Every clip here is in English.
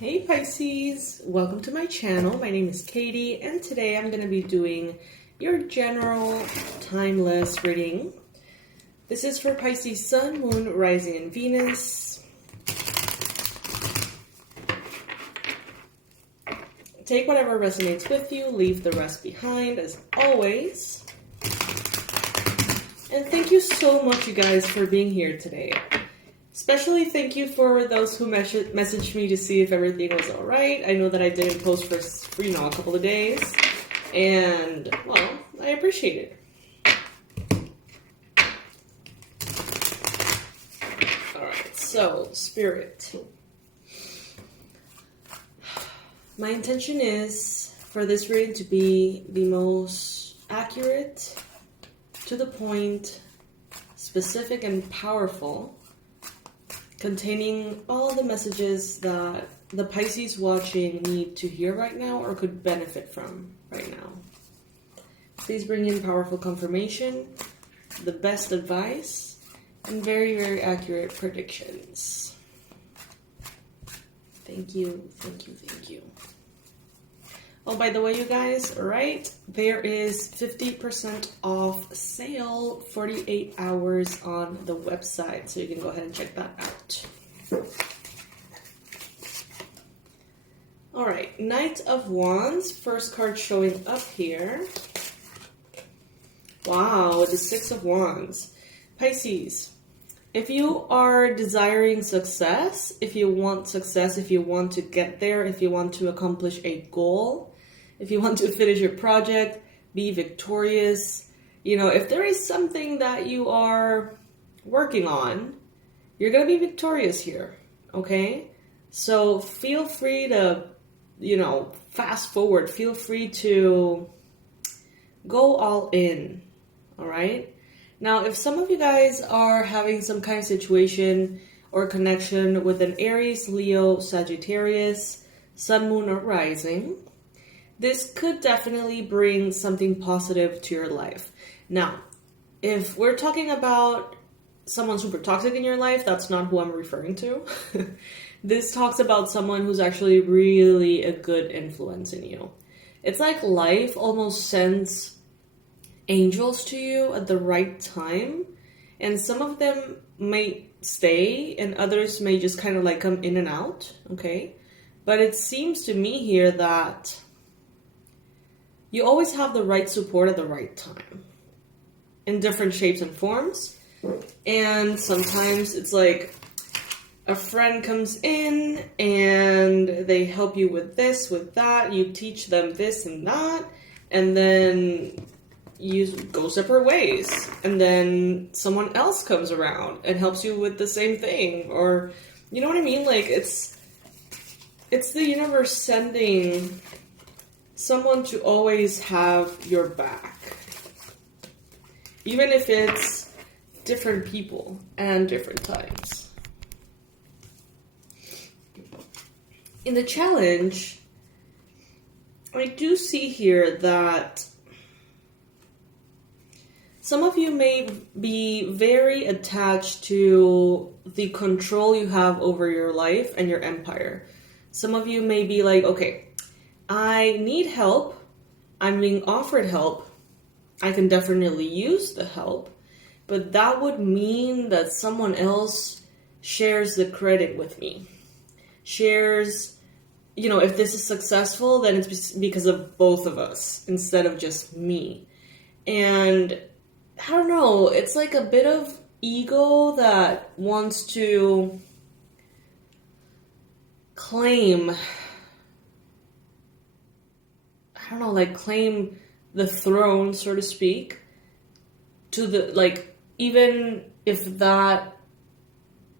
Hey Pisces, welcome to my channel. My name is Katie and today I'm going to be doing your general timeless reading. This is for Pisces Sun, Moon, Rising, and Venus. Take whatever resonates with you, leave the rest behind as always. And thank you so much you guys for being here today. Especially thank you for those who messaged me to see if everything was alright. I know that I didn't post for a couple of days. And, well, I appreciate it. Alright, so, Spirit. My intention is for this reading to be the most accurate, to the point, specific, and powerful, containing all the messages that the Pisces watching need to hear right now or could benefit from right now. Please bring in powerful confirmation, the best advice, and very, very accurate predictions. Thank you, thank you, thank you. Oh, by the way, you guys, right? There is 50% off sale, 48 hours on the website. So you can go ahead and check that out. All right, Knight of Wands, first card showing up here. Wow, the Six of Wands. Pisces, if you are desiring success, if you want to get there, if you want to accomplish a goal, if you want to finish your project, be victorious, if there is something that you are working on, you're going to be victorious here, okay? So feel free to, fast forward. Feel free to go all in, all right? Now, if some of you guys are having some kind of situation or connection with an Aries, Leo, Sagittarius, Sun, Moon, or Rising, this could definitely bring something positive to your life. Now, if we're talking about someone super toxic in your life, that's not who I'm referring to. This talks about someone who's actually really a good influence in you. It's like life almost sends angels to you at the right time, and some of them may stay and others may just kind of like come in and out, okay? But it seems to me here that you always have the right support at the right time in different shapes and forms. And sometimes it's like a friend comes in and they help you with this, with that. You teach them this and that. And then you go separate ways. And then someone else comes around and helps you with the same thing. Or, you know what I mean? Like, it's the universe sending someone to always have your back. Even if it's different people and different times. In the challenge, I do see here that some of you may be very attached to the control you have over your life and your empire. Some of you may be like, okay, I need help. I'm being offered help. I can definitely use the help. But that would mean that someone else shares the credit with me. Shares, if this is successful, then it's because of both of us instead of just me. And I don't know, it's like a bit of ego that wants to claim the throne, so to speak, to the, even if that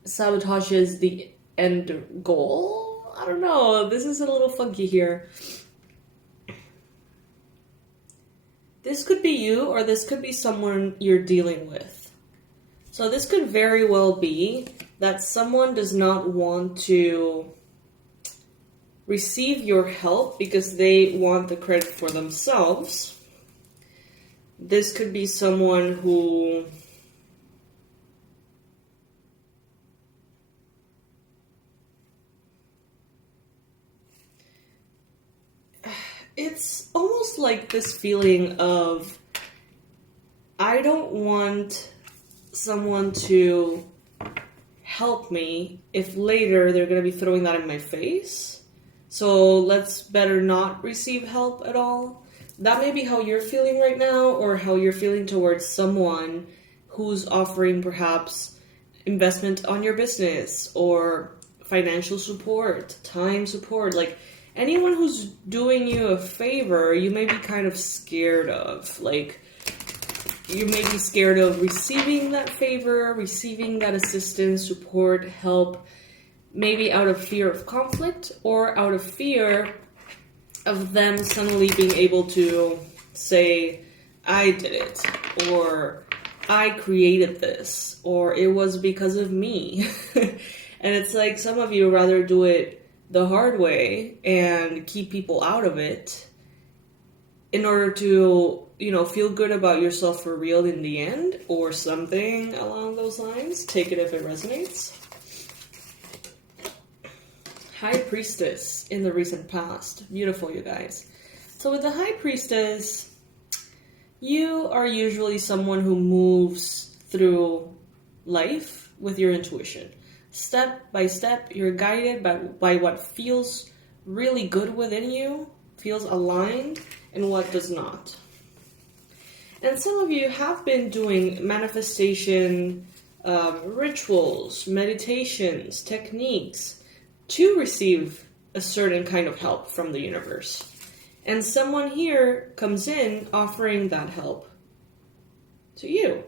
sabotages the end goal. I don't know, this is a little funky here. This could be you, or this could be someone you're dealing with. So this could very well be that someone does not want to receive your help because they want the credit for themselves. This could be someone who it's almost like this feeling of, I don't want someone to help me if later they're going to be throwing that in my face. So let's better not receive help at all. That may be how you're feeling right now, or how you're feeling towards someone who's offering perhaps investment on your business, or financial support, time support. Like, anyone who's doing you a favor, you may be kind of scared of. Like, you may be scared of receiving that favor, receiving that assistance, support, help, maybe out of fear of conflict, or out of fear of them suddenly being able to say, I did it, or I created this, or it was because of me. And it's like, some of you rather do it the hard way and keep people out of it in order to, feel good about yourself for real in the end, or something along those lines. Take it if it resonates. High Priestess in the recent past. Beautiful, you guys. So with the High Priestess, you are usually someone who moves through life with your intuition. Step by step, you're guided by what feels really good within you, feels aligned, and what does not. And some of you have been doing manifestation rituals, meditations, techniques to receive a certain kind of help from the universe. And someone here comes in offering that help to you.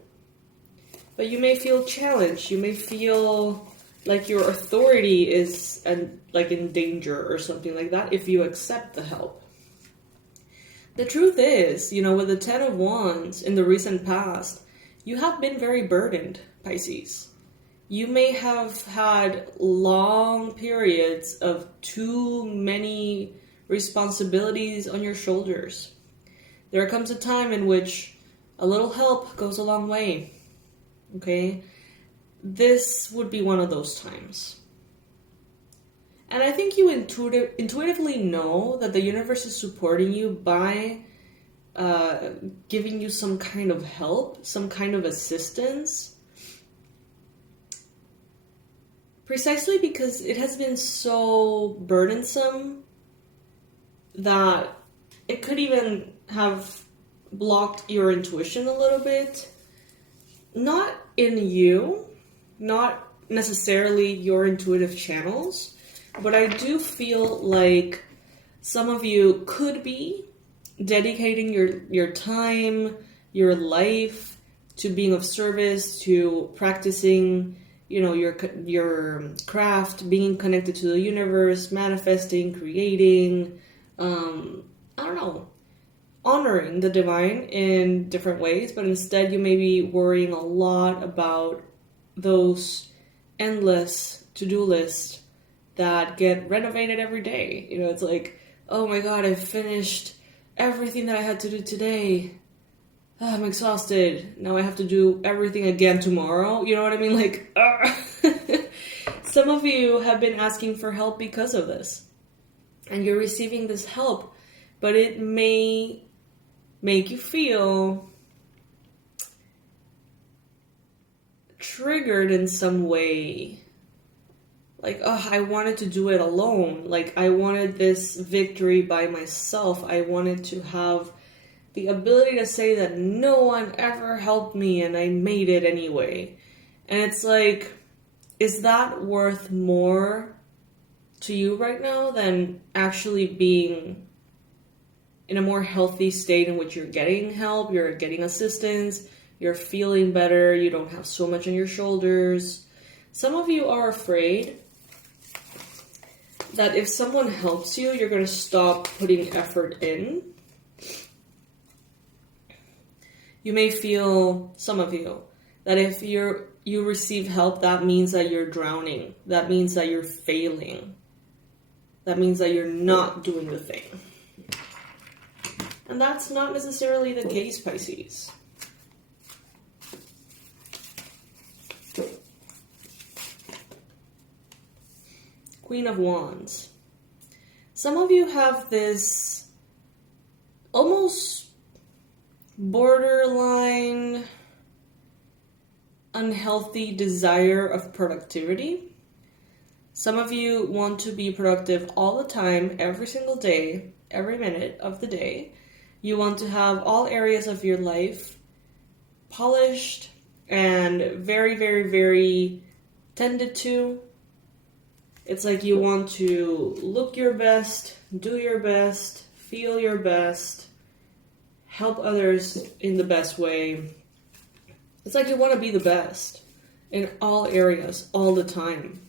But you may feel challenged. You may feel like your authority is in danger or something like that if you accept the help. The truth is, with the 10 of Wands in the recent past, you have been very burdened, Pisces. You may have had long periods of too many responsibilities on your shoulders. There comes a time in which a little help goes a long way. Okay? This would be one of those times. And I think you intuitively know that the universe is supporting you by giving you some kind of help, some kind of assistance. Precisely because it has been so burdensome that it could even have blocked your intuition a little bit. Not in you, not necessarily your intuitive channels, but I do feel like some of you could be dedicating your time, your life to being of service, to practicing, your craft, being connected to the universe, manifesting, creating, honoring the divine in different ways, but instead you may be worrying a lot about those endless to-do lists that get renovated every day. It's like, oh my god, I finished everything that I had to do today. I'm exhausted. Now I have to do everything again tomorrow. You know what I mean? Like, some of you have been asking for help because of this. And you're receiving this help, but it may make you feel triggered in some way. Like, I wanted to do it alone. Like, I wanted this victory by myself. I wanted to have the ability to say that no one ever helped me and I made it anyway. And it's like, is that worth more to you right now than actually being in a more healthy state in which you're getting help, you're getting assistance, you're feeling better, you don't have so much on your shoulders? Some of you are afraid that if someone helps you, you're going to stop putting effort in. You may feel, some of you, that if you receive help, that means that you're drowning. That means that you're failing. That means that you're not doing the thing. And that's not necessarily the case, Pisces. Queen of Wands. Some of you have this almost borderline unhealthy desire of productivity. Some of you want to be productive all the time, every single day, every minute of the day. You want to have all areas of your life polished and very, very, very tended to. It's like you want to look your best, do your best, feel your best, help others in the best way. It's like you want to be the best in all areas, all the time.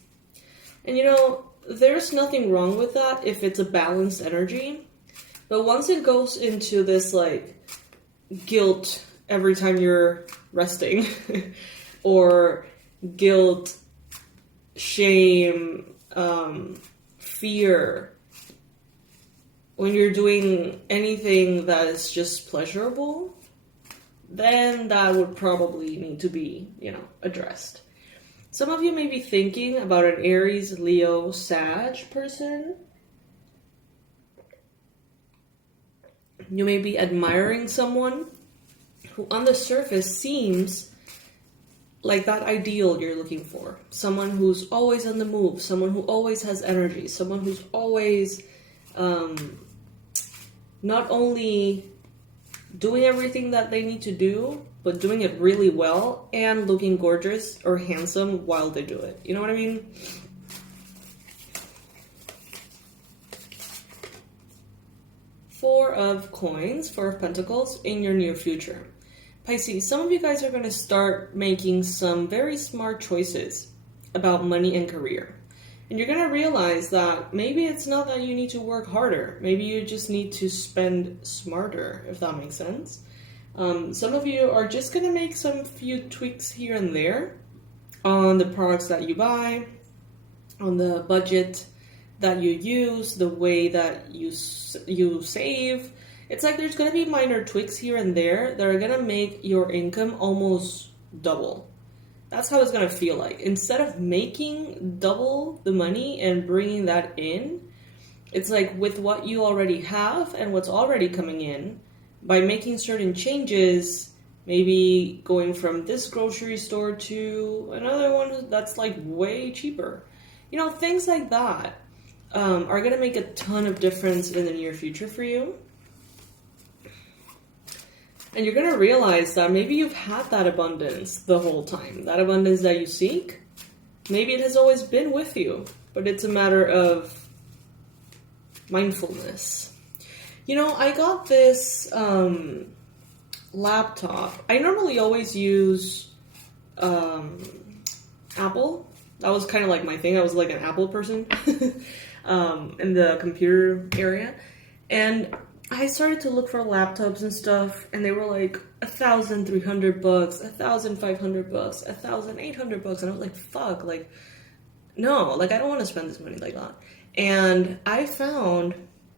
And you know, there's nothing wrong with that if it's a balanced energy. But once it goes into this like guilt every time you're resting, or guilt, shame, fear, when you're doing anything that is just pleasurable, then that would probably need to be, addressed. Some of you may be thinking about an Aries, Leo, Sag person. You may be admiring someone who on the surface seems like that ideal you're looking for. Someone who's always on the move, someone who always has energy, someone who's always not only doing everything that they need to do, but doing it really well and looking gorgeous or handsome while they do it. You know what I mean? Four of Coins, Four of Pentacles in your near future. Pisces, some of you guys are going to start making some very smart choices about money and career. And you're going to realize that maybe it's not that you need to work harder. Maybe you just need to spend smarter, if that makes sense. Some of you are just going to make some few tweaks here and there on the products that you buy, on the budget that you use, the way that you save. It's like there's going to be minor tweaks here and there that are going to make your income almost double. That's how it's going to feel like. Instead of making double the money and bringing that in, it's like with what you already have and what's already coming in, by making certain changes, maybe going from this grocery store to another one that's like way cheaper. Things like that are going to make a ton of difference in the near future for you. And you're going to realize that maybe you've had that abundance the whole time. That abundance that you seek, maybe it has always been with you, but it's a matter of mindfulness. I got this laptop. I normally always use Apple. That was kind of like my thing. I was like an Apple person in the computer area. And I started to look for laptops and stuff, and they were like $1,300, $1,500, $1,800, and I was like, fuck, like, no, like, I don't want to spend this money like that. And I found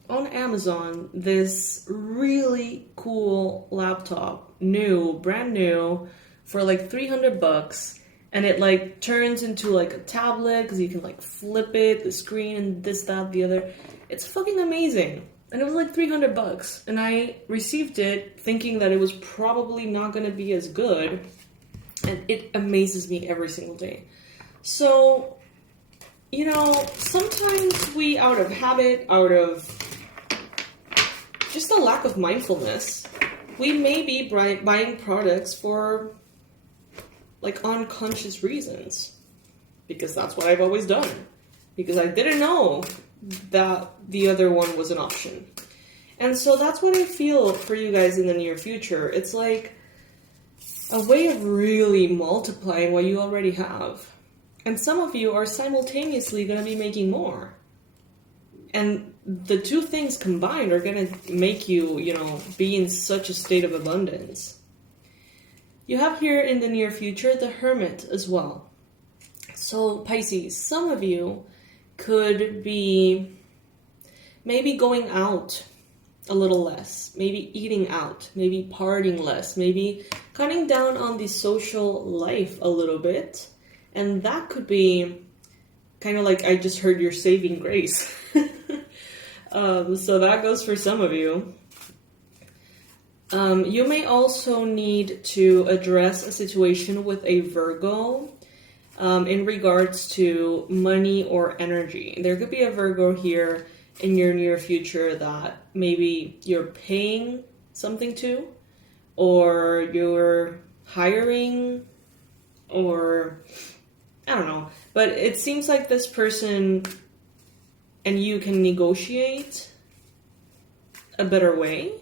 on Amazon this really cool laptop, brand new, for like $300, and it like turns into like a tablet because you can like flip it, the screen, and this, that, the other. It's fucking amazing. And it was like $300, and I received it thinking that it was probably not going to be as good, and it amazes me every single day. So, sometimes we, out of habit, out of just a lack of mindfulness, we may be buying products for like unconscious reasons, because that's what I've always done, because I didn't know that the other one was an option. And so that's what I feel for you guys in the near future. It's like a way of really multiplying what you already have. And some of you are simultaneously going to be making more. And the two things combined are going to make you, be in such a state of abundance. You have here in the near future the Hermit as well. So Pisces, some of you could be maybe going out a little less, maybe eating out, maybe partying less, maybe cutting down on the social life a little bit. And that could be kind of like, I just heard your saving grace. So that goes for some of you. You may also need to address a situation with a Virgo in regards to money or energy. There could be a Virgo here in your near future that maybe you're paying something to, or you're hiring, or I don't know. But it seems like this person and you can negotiate a better way.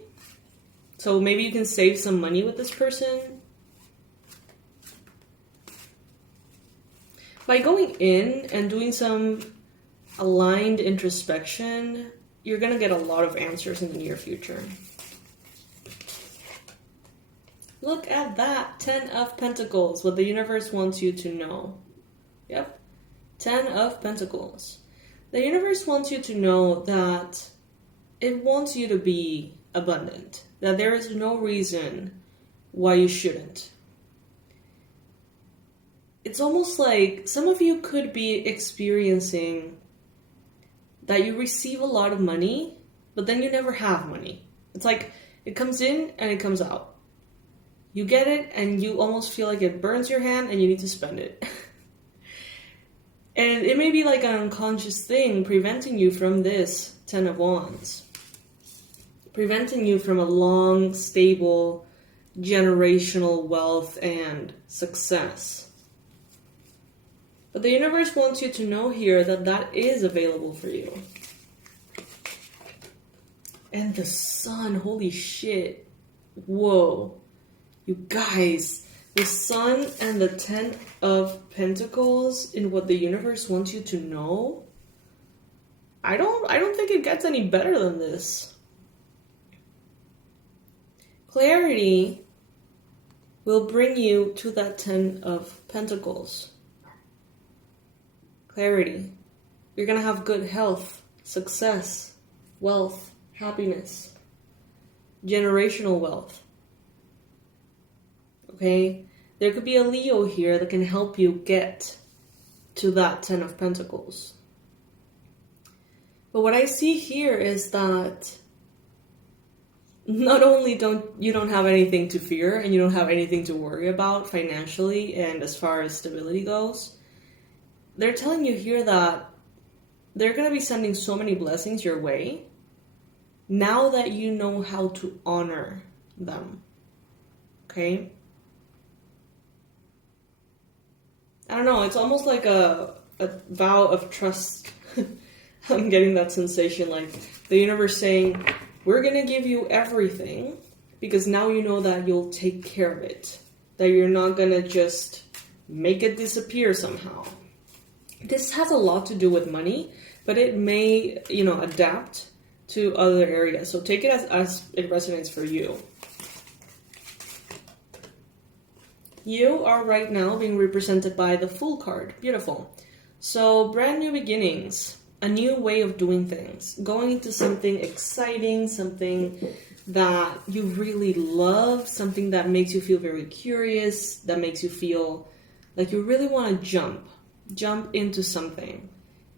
So maybe you can save some money with this person. By going in and doing some aligned introspection, you're going to get a lot of answers in the near future. Look at that, 10 of Pentacles, what the universe wants you to know. Yep, 10 of Pentacles. The universe wants you to know that it wants you to be abundant, that there is no reason why you shouldn't. It's almost like some of you could be experiencing that you receive a lot of money, but then you never have money. It's like it comes in and it comes out. You get it and you almost feel like it burns your hand and you need to spend it. And it may be like an unconscious thing preventing you from this 10 of Wands. Preventing you from a long, stable, generational wealth and success. But the universe wants you to know here that that is available for you. And the Sun, holy shit. Whoa. You guys, the Sun and the 10 of Pentacles in what the universe wants you to know. I don't think it gets any better than this. Clarity will bring you to that 10 of Pentacles. Clarity. You're going to have good health, success, wealth, happiness, generational wealth. Okay? There could be a Leo here that can help you get to that 10 of Pentacles. But what I see here is that not only don't have anything to fear and you don't have anything to worry about financially and as far as stability goes, they're telling you here that they're going to be sending so many blessings your way now that you know how to honor them. Okay? I don't know, it's almost like a vow of trust. I'm getting that sensation, like the universe saying, we're going to give you everything because now you know that you'll take care of it. That you're not going to just make it disappear somehow. This has a lot to do with money, but it may, adapt to other areas. So take it as it resonates for you. You are right now being represented by the Fool card. Beautiful. So brand new beginnings. A new way of doing things, going into something exciting, something that you really love, something that makes you feel very curious, that makes you feel like you really want to jump into something.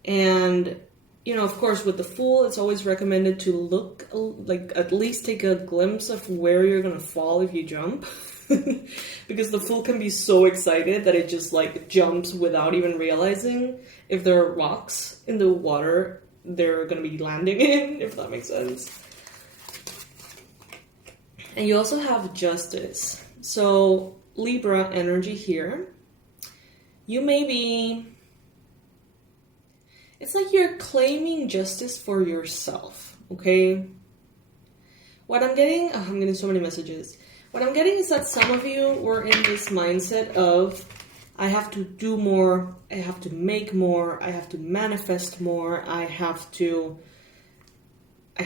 And, of course, with the Fool, it's always recommended to look, like at least take a glimpse of where you're going to fall if you jump. Because the Fool can be so excited that it just like jumps without even realizing if there are rocks in the water they're going to be landing in, if that makes sense. And you also have Justice. So Libra energy here. You may be... It's like you're claiming justice for yourself, okay? What I'm getting... Oh, I'm getting so many messages. What I'm getting is that some of you were in this mindset of, I have to do more, I have to make more, I have to manifest more, I have to, to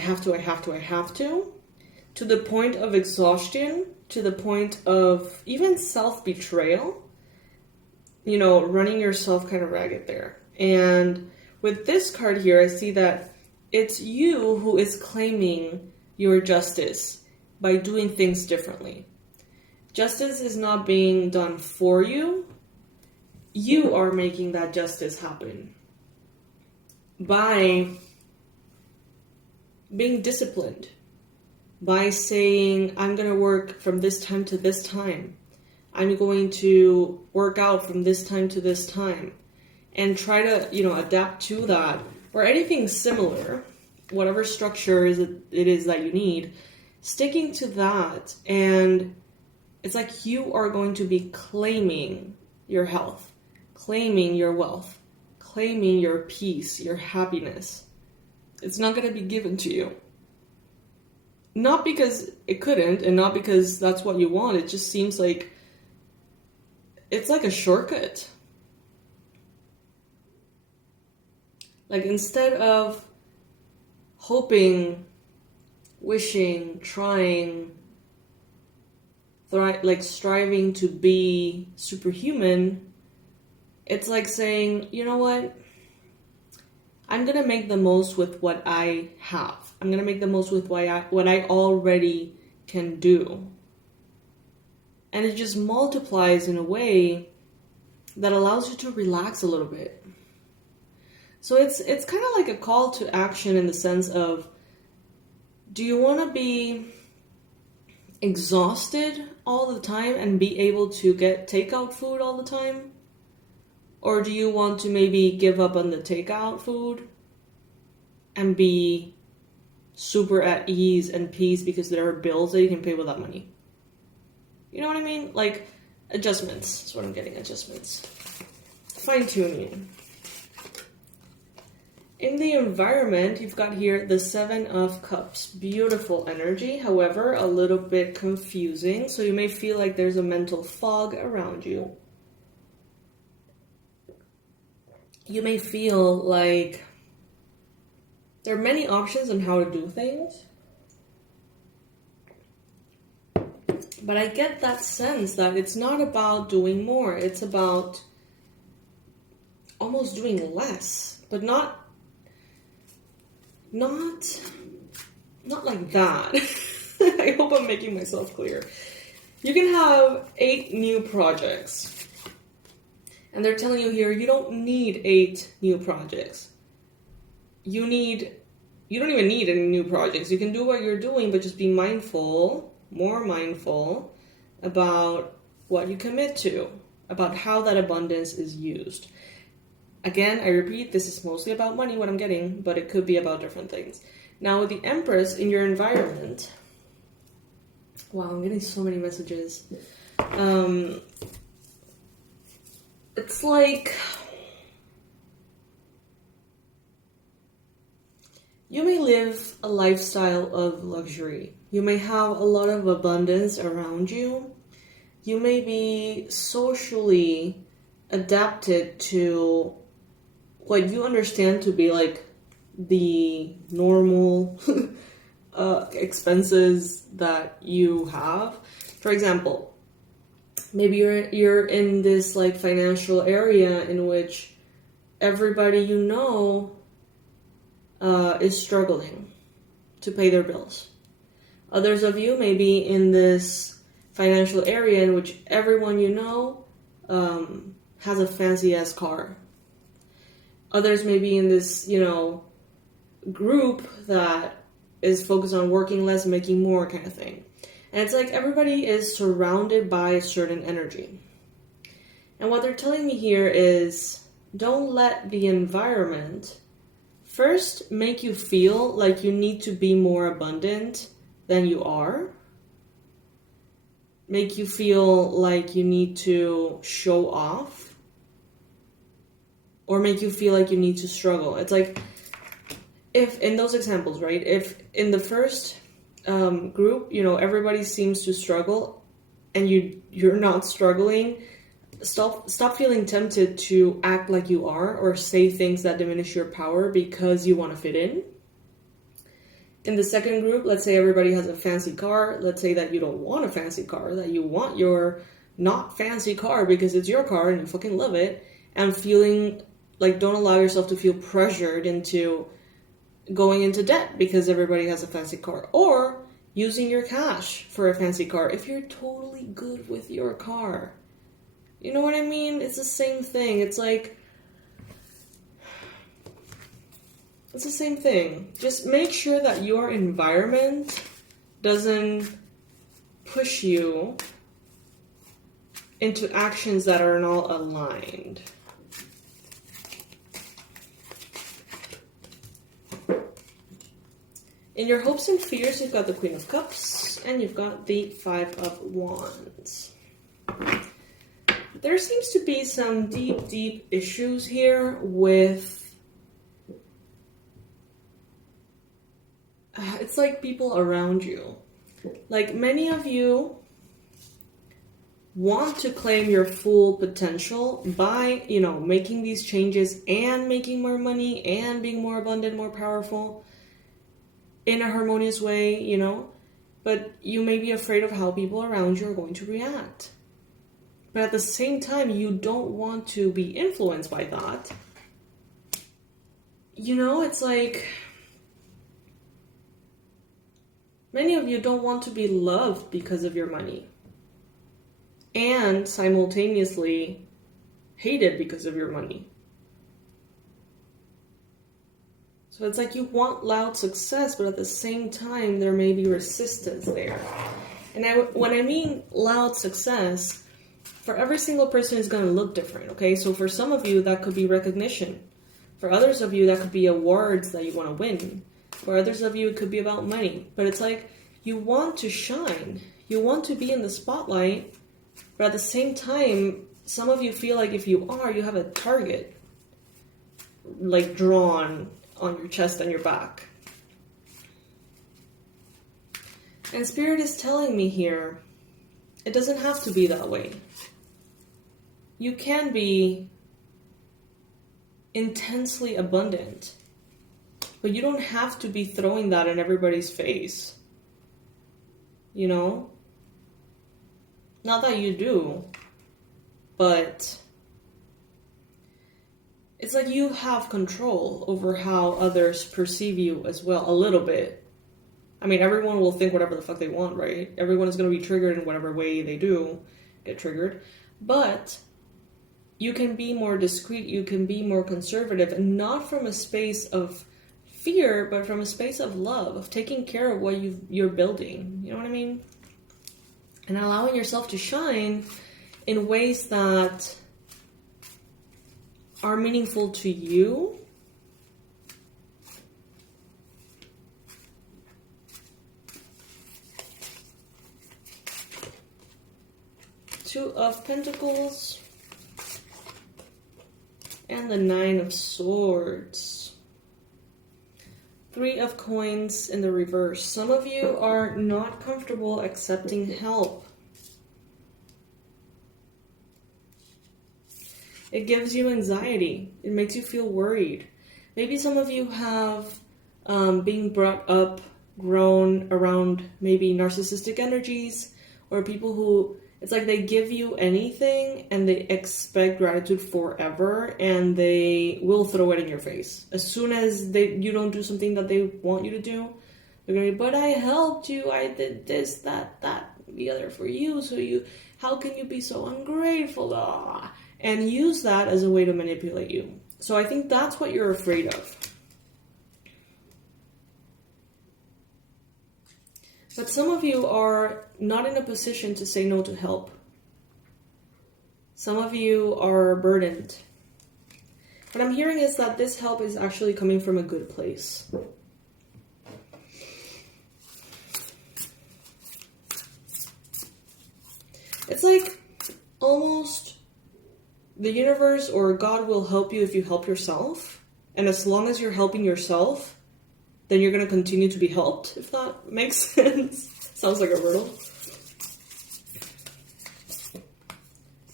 the point of exhaustion, to the point of even self-betrayal, running yourself kind of ragged there. And with this card here, I see that it's you who is claiming your justice by doing things differently. Justice is not being done for you. You are making that justice happen by being disciplined, by saying, I'm going to work from this time to this time. I'm going to work out from this time to this time. And try to, adapt to that. Or anything similar, whatever structure it is that you need, sticking to that. And it's like you are going to be claiming your health, claiming your wealth, claiming your peace, your happiness. It's not going to be given to you. Not because it couldn't, and not because that's what you want. It just seems like it's like a shortcut. Like, instead of hoping, wishing, trying, striving to be superhuman, it's like saying, you know what? I'm going to make the most with what I have. I'm going to make the most with what I already can do. And it just multiplies in a way that allows you to relax a little bit. So it's kind of like a call to action in the sense of, do you want to be exhausted all the time and be able to get takeout food all the time? Or do you want to maybe give up on the takeout food and be super at ease and peace because there are bills that you can pay with that money? You know what I mean? Like, adjustments. That's what I'm getting, adjustments. Fine-tuning. In the environment, you've got here the Seven of Cups. Beautiful energy, however, a little bit confusing. So you may feel like there's a mental fog around you. You may feel like there are many options on how to do things. But I get that sense that it's not about doing more. It's about almost doing less, but not like that. I hope I'm making myself clear. You can have 8 new projects. And they're telling you here, you don't need 8 new projects. You don't even need any new projects. You can do what you're doing, but just be mindful, more mindful about what you commit to, about how that abundance is used. Again, I repeat, this is mostly about money, what I'm getting, but it could be about different things. Now, with the Empress in your environment, wow, I'm getting so many messages. It's like you may live a lifestyle of luxury. You may have a lot of abundance around you. You may be socially adapted to what you understand to be like the normal expenses that you have. For example, maybe you're in this like financial area in which everybody you know is struggling to pay their bills. Others of you may be in this financial area in which everyone you know has a fancy ass car. Others may be in this, group that is focused on working less, making more kind of thing. And it's like everybody is surrounded by a certain energy. And what they're telling me here is, don't let the environment first make you feel like you need to be more abundant than you are. Make you feel like you need to show off. Or make you feel like you need to struggle. It's like, if in those examples, right? If in the first group, everybody seems to struggle and you're not struggling, stop feeling tempted to act like you are or say things that diminish your power because you want to fit in. In the second group, let's say everybody has a fancy car. Let's say that you don't want a fancy car, that you want your not fancy car because it's your car and you fucking love it, and feeling like, don't allow yourself to feel pressured into going into debt because everybody has a fancy car, or using your cash for a fancy car if you're totally good with your car. You know what I mean? It's the same thing. It's like, it's the same thing. Just make sure that your environment doesn't push you into actions that are not aligned. In your hopes and fears, you've got the Queen of Cups and you've got the Five of Wands. There seems to be some deep, deep issues here with... it's like people around you. Like many of you want to claim your full potential by, you know, making these changes and making more money and being more abundant, more powerful in a harmonious way, you know, but you may be afraid of how people around you are going to react. But at the same time, you don't want to be influenced by that. You know, it's like many of you don't want to be loved because of your money and simultaneously hated because of your money. So it's like you want loud success, but at the same time, there may be resistance there. And when I mean loud success, for every single person is going to look different, okay? So for some of you, that could be recognition. For others of you, that could be awards that you want to win. For others of you, it could be about money. But it's like you want to shine. You want to be in the spotlight, but at the same time, some of you feel like if you are, you have a target like drawn on your chest and your back. And Spirit is telling me here, it doesn't have to be that way. You can be intensely abundant, but you don't have to be throwing that in everybody's face. You know? Not that you do, but it's like you have control over how others perceive you as well, a little bit. I mean, everyone will think whatever the fuck they want, right? Everyone is going to be triggered in whatever way they do get triggered. But you can be more discreet, you can be more conservative, and not from a space of fear, but from a space of love, of taking care of what you're building. You know what I mean? And allowing yourself to shine in ways that are meaningful to you. Two of Pentacles and the Nine of Swords. Three of Coins in the reverse. Some of you are not comfortable accepting help. It gives you anxiety. It makes you feel worried. Maybe some of you have been brought up, grown around maybe narcissistic energies, or people who, it's like they give you anything and they expect gratitude forever, and they will throw it in your face. As soon as you don't do something that they want you to do, they're going to be, but I helped you, I did this, that, the other for you, so how can you be so ungrateful? Ah. And use that as a way to manipulate you. So I think that's what you're afraid of. But some of you are not in a position to say no to help. Some of you are burdened. What I'm hearing is that this help is actually coming from a good place. It's like almost the universe or God will help you if you help yourself. And as long as you're helping yourself, then you're going to continue to be helped, if that makes sense. Sounds like a riddle.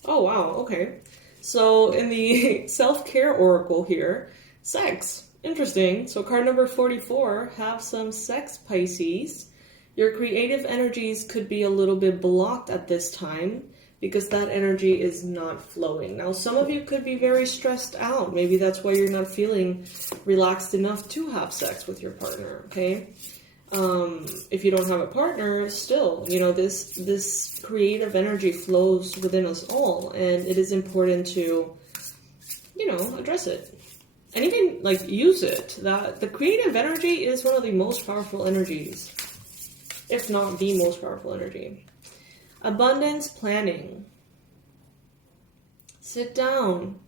Oh, wow, okay. So in the self-care oracle here, sex. Interesting. So card number 44, have some sex, Pisces. Your creative energies could be a little bit blocked at this time because that energy is not flowing. Now, some of you could be very stressed out. Maybe that's why you're not feeling relaxed enough to have sex with your partner, okay? If you don't have a partner, still, you know, this creative energy flows within us all, and it is important to, you know, address it. And even, like, use it. The creative energy is one of the most powerful energies. if not the most powerful energy. Abundance planning. Sit down.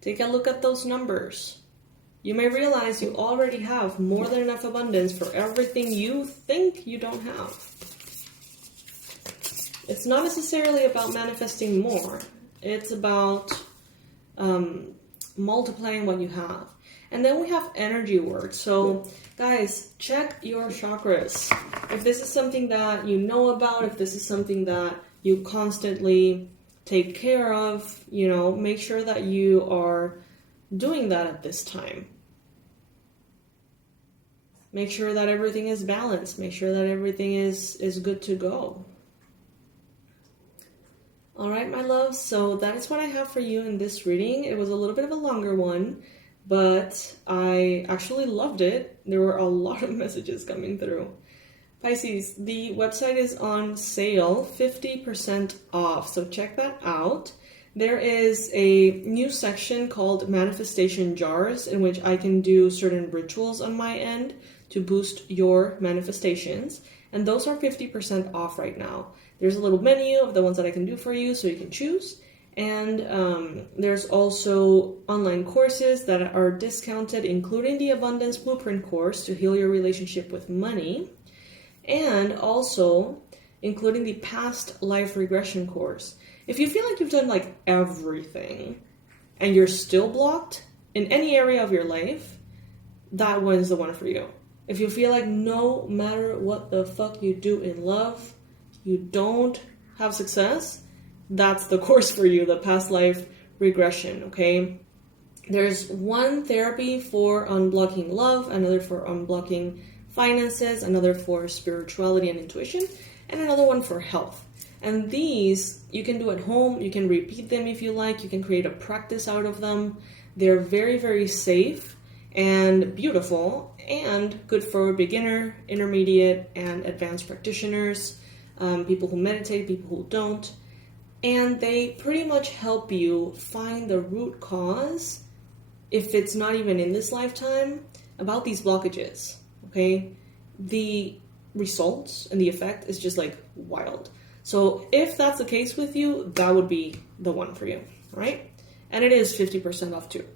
Take a look at those numbers. You may realize you already have more than enough abundance for everything you think you don't have. It's not necessarily about manifesting more. It's about multiplying what you have. And then we have energy work. So guys, check your chakras. If this is something that you know about, if this is something that you constantly take care of, you know, make sure that you are doing that at this time. Make sure that everything is balanced. Make sure that everything is good to go. All right, my loves, so that is what I have for you in this reading. It was a little bit of a longer one, but I actually loved it. There were a lot of messages coming through. Pisces, the website is on sale, 50% off, so check that out. There is a new section called Manifestation Jars, in which I can do certain rituals on my end to boost your manifestations, and those are 50% off right now. There's a little menu of the ones that I can do for you, so you can choose. And there's also online courses that are discounted, including the Abundance Blueprint course to heal your relationship with money, and also including the Past Life Regression course. If you feel like you've done like everything and you're still blocked in any area of your life, that one is the one for you. If you feel like no matter what the fuck you do in love, you don't have success, that's the course for you, the Past Life Regression, okay? There's one therapy for unblocking love, another for unblocking finances, another for spirituality and intuition, and another one for health. And these you can do at home. You can repeat them if you like. You can create a practice out of them. They're very, very safe and beautiful and good for beginner, intermediate, and advanced practitioners, people who meditate, people who don't. And they pretty much help you find the root cause, if it's not even in this lifetime, about these blockages, okay? The results and the effect is just like wild. So if that's the case with you, that would be the one for you, right? And it is 50% off too.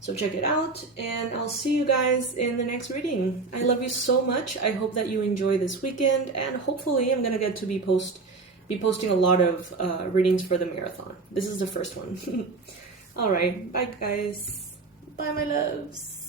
So check it out, and I'll see you guys in the next reading. I love you so much. I hope that you enjoy this weekend, and hopefully I'm gonna get to be posting a lot of readings for the marathon. This is the first one. All right, bye guys. Bye my loves.